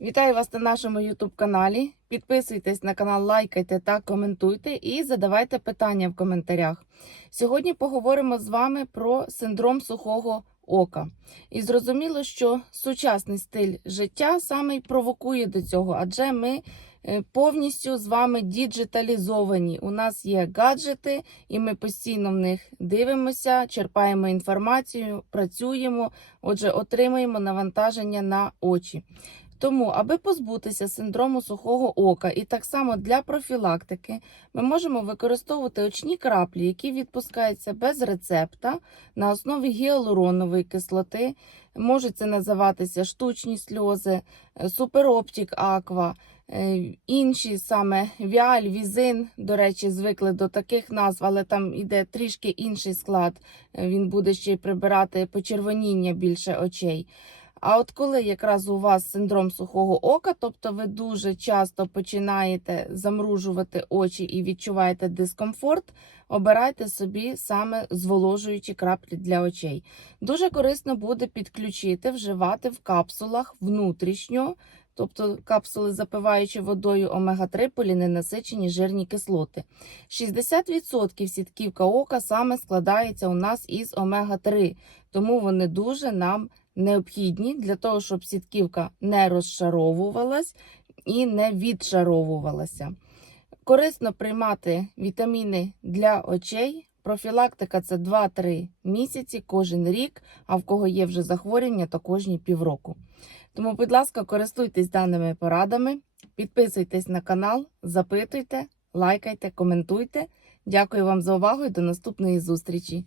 Вітаю вас на нашому YouTube каналі. Підписуйтесь на канал, лайкайте та коментуйте і задавайте питання в коментарях. Сьогодні поговоримо з вами про синдром сухого ока. І зрозуміло, що сучасний стиль життя саме й провокує до цього, адже ми е, повністю з вами діджиталізовані. У нас є гаджети, і ми постійно в них дивимося, черпаємо інформацію, працюємо, отже, отримуємо навантаження на очі. Тому, аби позбутися синдрому сухого ока, і так само для профілактики, ми можемо використовувати очні краплі, які відпускаються без рецепта на основі гіалуронової кислоти. Можуть це називатися штучні сльози, е, супероптік аква, е, інші саме віаль, візин. До речі, звикли до таких назв, але там іде трішки інший склад. Е, Він буде ще й прибирати почервоніння більше очей. А от коли якраз у вас синдром сухого ока, тобто ви дуже часто починаєте замружувати очі і відчуваєте дискомфорт, обирайте собі саме зволожуючі краплі для очей. Дуже корисно буде підключити, вживати в капсулах внутрішньо, тобто капсули запиваючи водою омега-3 поліненасичені жирні кислоти. 60% сітківка ока саме складається у нас із омега-3, тому вони дуже нам необхідні для того, щоб сітківка не розшаровувалась і не відшаровувалася. Корисно приймати вітаміни для очей. Профілактика це 2-3 місяці кожен рік, а в кого є вже захворювання, то кожні півроку. Тому, будь ласка, користуйтесь даними порадами, підписуйтесь на канал, запитуйте, лайкайте, коментуйте. Дякую вам за увагу і до наступної зустрічі!